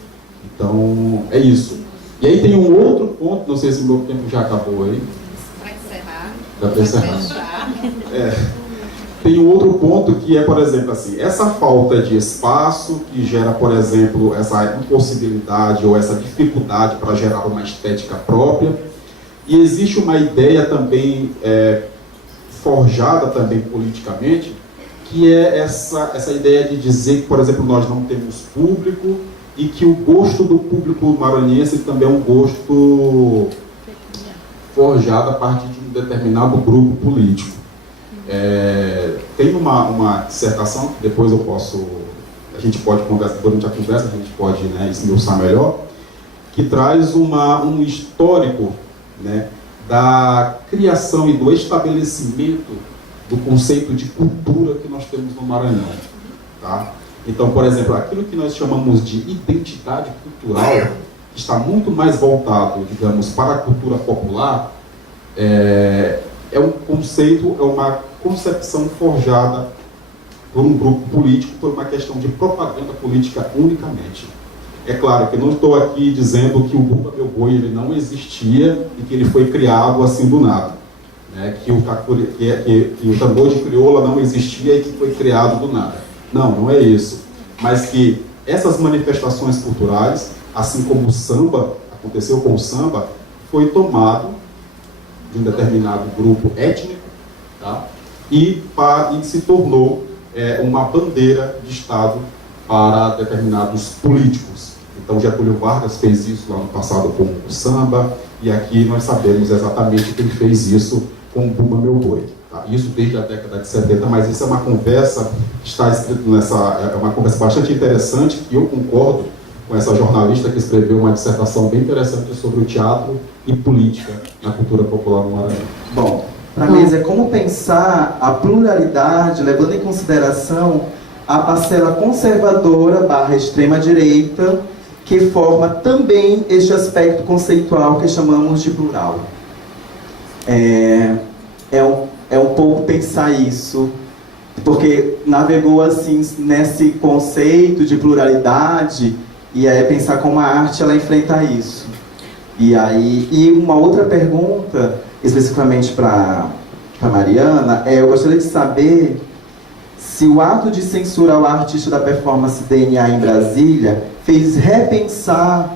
Então, é isso. E aí tem um outro ponto, não sei se o meu tempo já acabou aí. Para encerrar. Dá para encerrar? Tem um outro ponto que é, por exemplo, assim, essa falta de espaço que gera, por exemplo, essa impossibilidade ou essa dificuldade para gerar uma estética própria. E existe uma ideia também forjada também politicamente, que é essa ideia de dizer que, por exemplo, nós não temos público e que o gosto do público maranhense também é um gosto forjado a partir de um determinado grupo político. Tem uma dissertação que depois a gente pode conversar, durante a conversa a gente pode, né, esmiuçar melhor, que traz um histórico, né, da criação e do estabelecimento do conceito de cultura que nós temos no Maranhão. Tá? Então, por exemplo, aquilo que nós chamamos de identidade cultural, que está muito mais voltado, digamos, para a cultura popular, é um conceito, é uma concepção forjada por um grupo político, por uma questão de propaganda política unicamente. É claro que eu não estou aqui dizendo que o Bumba Meu Boi ele não existia e que ele foi criado assim do nada, né? que o tambor de crioula não existia e que foi criado do nada. Não é isso. Mas que essas manifestações culturais, assim como o samba, aconteceu com o samba, foi tomado de um determinado grupo étnico, tá? e se tornou uma bandeira de Estado para determinados políticos. Então, Getúlio Vargas fez isso lá no passado com o samba, e aqui nós sabemos exatamente que ele fez isso com o Bumba Meu Boi. Tá? Isso desde a década de 70, mas isso é uma conversa que está escrito nessa... É uma conversa bastante interessante, e eu concordo com essa jornalista que escreveu uma dissertação bem interessante sobre o teatro e política na cultura popular no Maranhão. Bom, para a mesa é como pensar a pluralidade, levando em consideração a parcela conservadora / extrema-direita, que forma também este aspecto conceitual que chamamos de plural. É um pouco pensar isso, porque navegou assim nesse conceito de pluralidade, e aí é pensar como a arte ela enfrenta isso. E uma outra pergunta, especificamente para Mariana, eu gostaria de saber se o ato de censura ao artista da performance DNA em Brasília fez repensar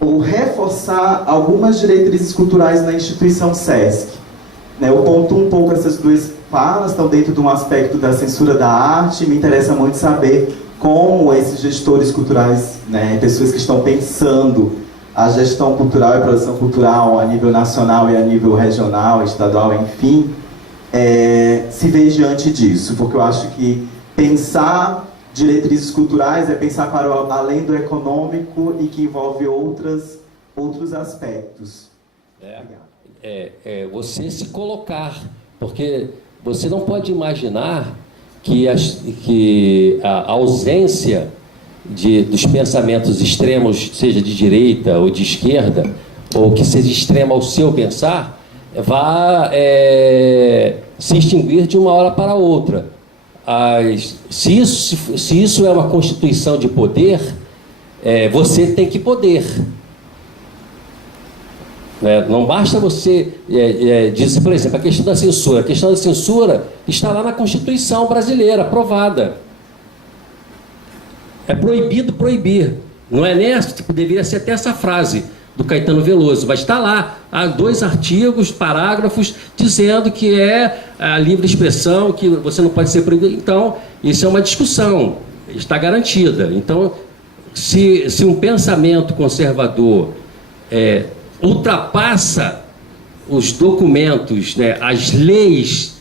ou reforçar algumas diretrizes culturais na instituição SESC. Eu ponto um pouco essas duas falas, estão dentro de um aspecto da censura da arte, me interessa muito saber como esses gestores culturais, pessoas que estão pensando a gestão cultural e a produção cultural a nível nacional e a nível regional, estadual, enfim, se vê diante disso, porque eu acho que pensar diretrizes culturais é pensar para além do econômico e que envolve outros aspectos. Você se colocar, porque você não pode imaginar que a ausência dos pensamentos extremos, seja de direita ou de esquerda, ou que seja extrema ao seu pensar, vá se extinguir de uma hora para outra. Se isso é uma constituição de poder, você tem que poder. Não basta você dizer, por exemplo, a questão da censura. A questão da censura está lá na Constituição brasileira, aprovada. É proibido proibir. Não é nessa, deveria ser até essa frase do Caetano Veloso, mas está lá, há 2 artigos, parágrafos, dizendo que é a livre expressão, que você não pode ser proibido. Então, isso é uma discussão, está garantida. Então, se um pensamento conservador ultrapassa os documentos, as leis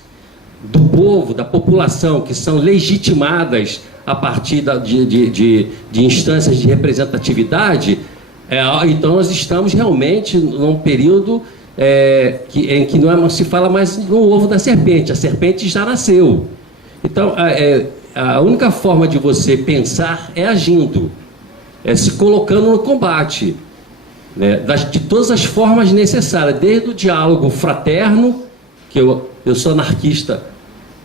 do povo, da população, que são legitimadas a partir de instâncias de representatividade, então nós estamos realmente num período em que não se fala mais no ovo da serpente, a serpente já nasceu. Então, a única forma de você pensar é agindo, se colocando no combate, de todas as formas necessárias, desde o diálogo fraterno, que eu sou anarquista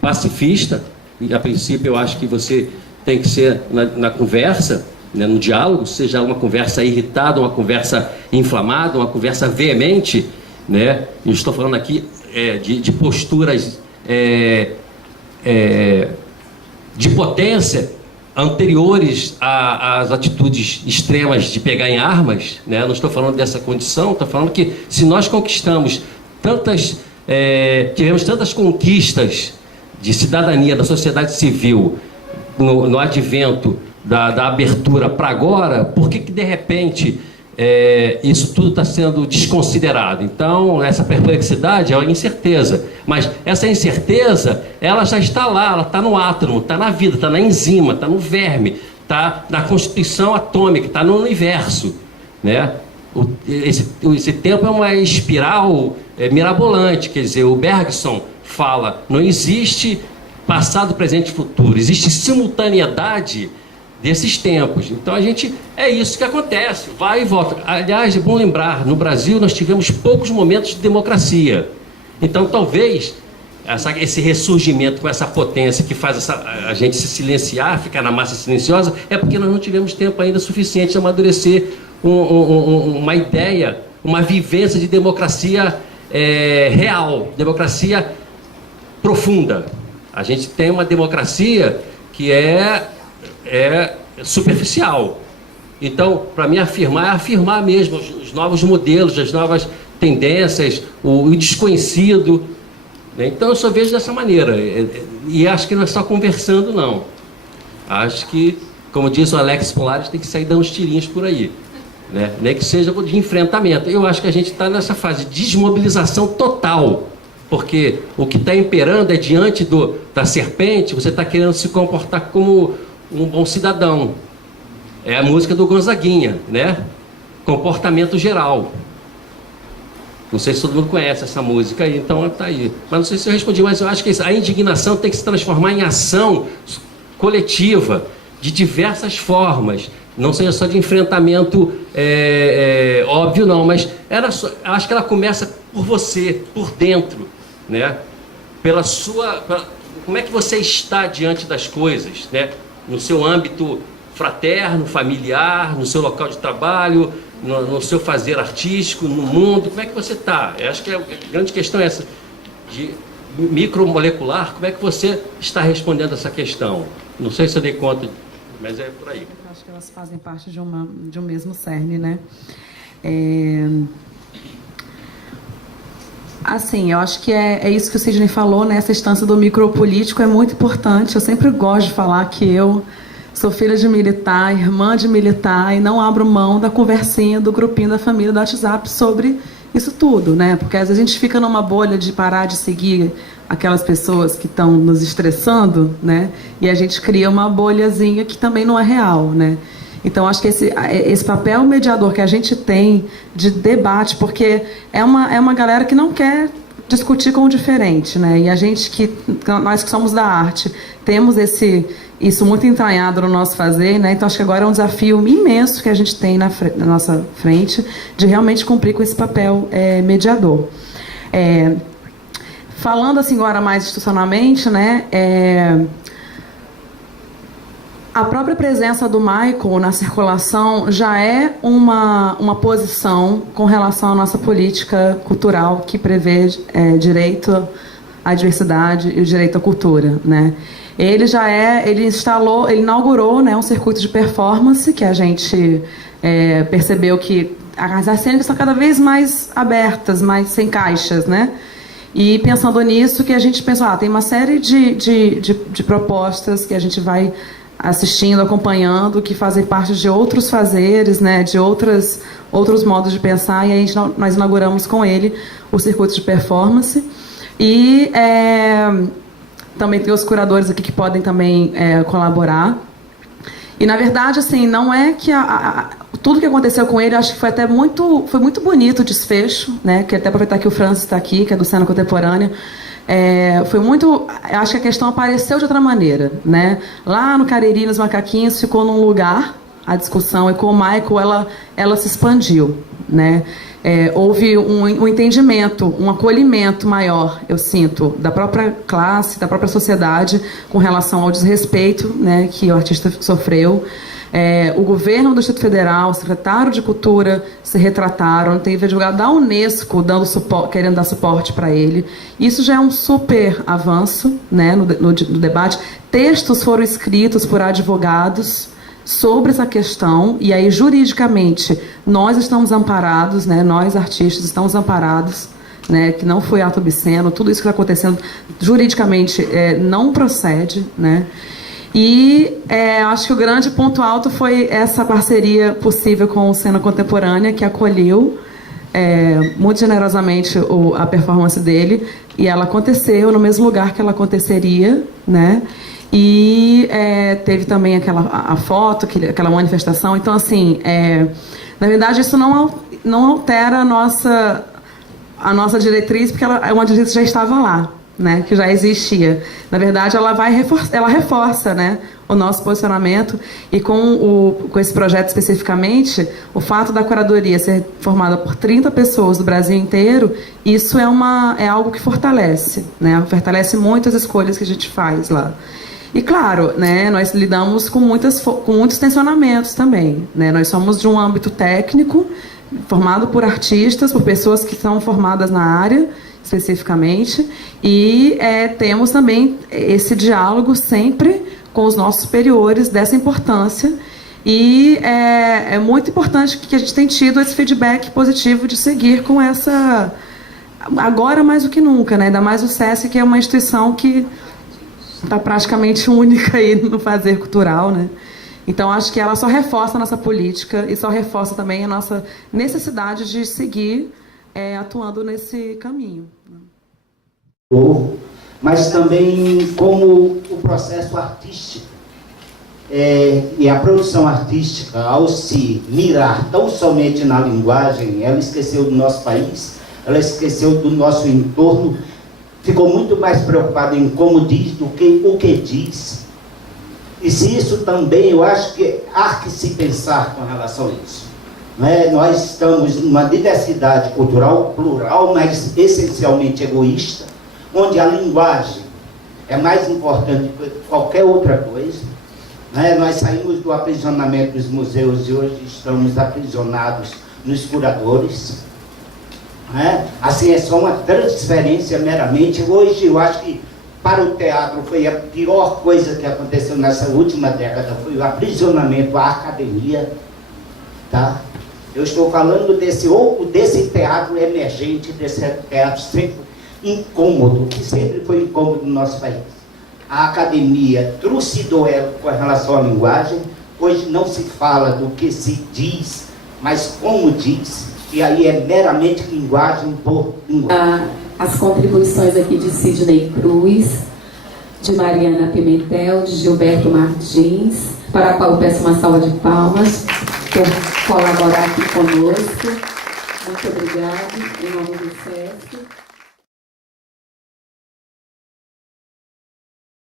pacifista, e a princípio eu acho que você tem que ser na conversa, no diálogo, seja uma conversa irritada, uma conversa inflamada, uma conversa veemente, Eu estou falando aqui de posturas de potência anteriores às atitudes extremas de pegar em armas, Não estou falando dessa condição, estou falando que se nós conquistamos tivemos tantas conquistas de cidadania da sociedade civil no advento da abertura para agora, por que de repente isso tudo está sendo desconsiderado? Então, essa perplexidade é uma incerteza. Mas essa incerteza, ela já está lá, ela está no átomo, está na vida, está na enzima, está no verme, está na constituição atômica, está no universo, Esse tempo é uma espiral mirabolante, quer dizer, o Bergson fala, não existe passado, presente e futuro, existe simultaneidade desses tempos. Então é isso que acontece, vai e volta. Aliás, é bom lembrar, no Brasil nós tivemos poucos momentos de democracia. Então talvez esse ressurgimento com essa potência que faz a gente se silenciar, ficar na massa silenciosa, é porque nós não tivemos tempo ainda suficiente de amadurecer uma ideia, uma vivência de democracia real, democracia profunda. A gente tem uma democracia que é superficial. Então, para mim, afirmar mesmo os novos modelos, as novas tendências, o desconhecido. Então, eu só vejo dessa maneira. E acho que não é só conversando, não. Acho que, como diz o Alex Polares, tem que sair dando uns tirinhos por aí. né? Nem que seja de enfrentamento. Eu acho que a gente está nessa fase de desmobilização total, porque o que está imperando é diante da serpente, você está querendo se comportar como um bom cidadão. É a música do Gonzaguinha, né? Comportamento geral. Não sei se todo mundo conhece essa música aí, então está aí. Mas não sei se eu respondi, mas eu acho que a indignação tem que se transformar em ação coletiva, de diversas formas. Não seja só de enfrentamento óbvio, não, mas acho que ela começa por você, por dentro, né? Como é que você está diante das coisas, né? No seu âmbito fraterno, familiar, no seu local de trabalho, no seu fazer artístico, no mundo, como é que você está? Eu acho que a grande questão é essa, de micromolecular, como é que você está respondendo essa questão? Não sei se eu dei conta, mas é por aí. Eu acho que elas fazem parte de um mesmo cerne, né? Assim, eu acho que é isso que o Sidney falou, né? Essa instância do micropolítico é muito importante. Eu sempre gosto de falar que eu sou filha de militar, irmã de militar, e não abro mão da conversinha do grupinho da família do WhatsApp sobre isso tudo, né? Porque às vezes a gente fica numa bolha de parar de seguir aquelas pessoas que estão nos estressando, né? E a gente cria uma bolhazinha que também não é real, né? Então, acho que esse papel mediador que a gente tem de debate, porque é uma galera que não quer discutir com o diferente, né? E a gente nós que somos da arte, temos isso muito entranhado no nosso fazer, né? Então acho que agora é um desafio imenso que a gente tem na nossa frente de realmente cumprir com esse papel mediador. Falando assim agora mais institucionalmente, né? A própria presença do Michael na circulação já é uma posição com relação à nossa política cultural que prevê direito à diversidade e o direito à cultura, né? Ele inaugurou, né, um circuito de performance que a gente percebeu que as cenas estão cada vez mais abertas, mais sem caixas, né? E pensando nisso, que a gente pensou, tem uma série de propostas que a gente vai assistindo, acompanhando, que fazem parte de outros fazeres, né, de outros modos de pensar, e nós inauguramos com ele o circuito de performance. E também tem os curadores aqui que podem também colaborar. E, na verdade, assim, não é que tudo que aconteceu com ele, acho que foi muito bonito o desfecho, né? Quero até aproveitar que o Francis está aqui, que é do Cena Contemporânea. Acho que a questão apareceu de outra maneira, né? Lá no Cariri, nos Macaquinhos, ficou num lugar a discussão, e com o Michael ela se expandiu, né? Houve um entendimento, um acolhimento maior, eu sinto, da própria classe, da própria sociedade, com relação ao desrespeito, né, que o artista sofreu. O governo do Distrito Federal, o secretário de Cultura se retrataram, teve advogado da Unesco querendo dar suporte para ele. Isso já é um super avanço, né, no debate. Textos foram escritos por advogados sobre essa questão, e aí juridicamente nós estamos amparados, né, nós artistas estamos amparados, né, que não foi ato obsceno, tudo isso que está acontecendo juridicamente não procede, né, e acho que o grande ponto alto foi essa parceria possível com o Cena Contemporânea, que acolheu muito generosamente a performance dele, e ela aconteceu no mesmo lugar que ela aconteceria, né. E teve também a foto, aquela manifestação. Então, assim, na verdade, isso não altera a nossa diretriz, porque ela é uma diretriz que já estava lá, né, que já existia. Na verdade, ela reforça, né, o nosso posicionamento. E com esse projeto especificamente, o fato da curadoria ser formada por 30 pessoas do Brasil inteiro, isso é algo que fortalece, né, fortalece muito as escolhas que a gente faz lá. E, claro, né, nós lidamos com muitos tensionamentos também, né? Nós somos de um âmbito técnico, formado por artistas, por pessoas que são formadas na área, especificamente, e temos também esse diálogo sempre com os nossos superiores dessa importância, e é muito importante que a gente tenha tido esse feedback positivo de seguir com essa... Agora mais do que nunca, né? Ainda mais o SESC, que é uma instituição que está praticamente única aí no fazer cultural, né? Então, acho que ela só reforça a nossa política e só reforça também a nossa necessidade de seguir atuando nesse caminho. Mas também como o processo artístico e a produção artística, ao se mirar tão somente na linguagem, ela esqueceu do nosso país, ela esqueceu do nosso entorno, ficou muito mais preocupada em como diz do que o que diz. E se isso também, eu acho que há que se pensar com relação a isso. Nós estamos numa diversidade cultural plural, mas essencialmente egoísta, onde a linguagem é mais importante que qualquer outra coisa. Nós saímos do aprisionamento dos museus e hoje estamos aprisionados nos curadores. Assim, é só uma transferência meramente. Hoje, eu acho que para o teatro foi a pior coisa que aconteceu nessa última década, foi o aprisionamento à academia. Tá? Eu estou falando desse teatro emergente, desse teatro sempre incômodo, que sempre foi incômodo no nosso país. A academia trucidou ela com relação à linguagem. Hoje não se fala do que se diz, mas como diz, e aí é meramente linguagem por linguagem. As contribuições aqui de Sidney Cruz, de Mariana Pimentel, de Gilberto Martins, para a qual eu peço uma salva de palmas por colaborar aqui conosco. Muito obrigada, em nome do SESC.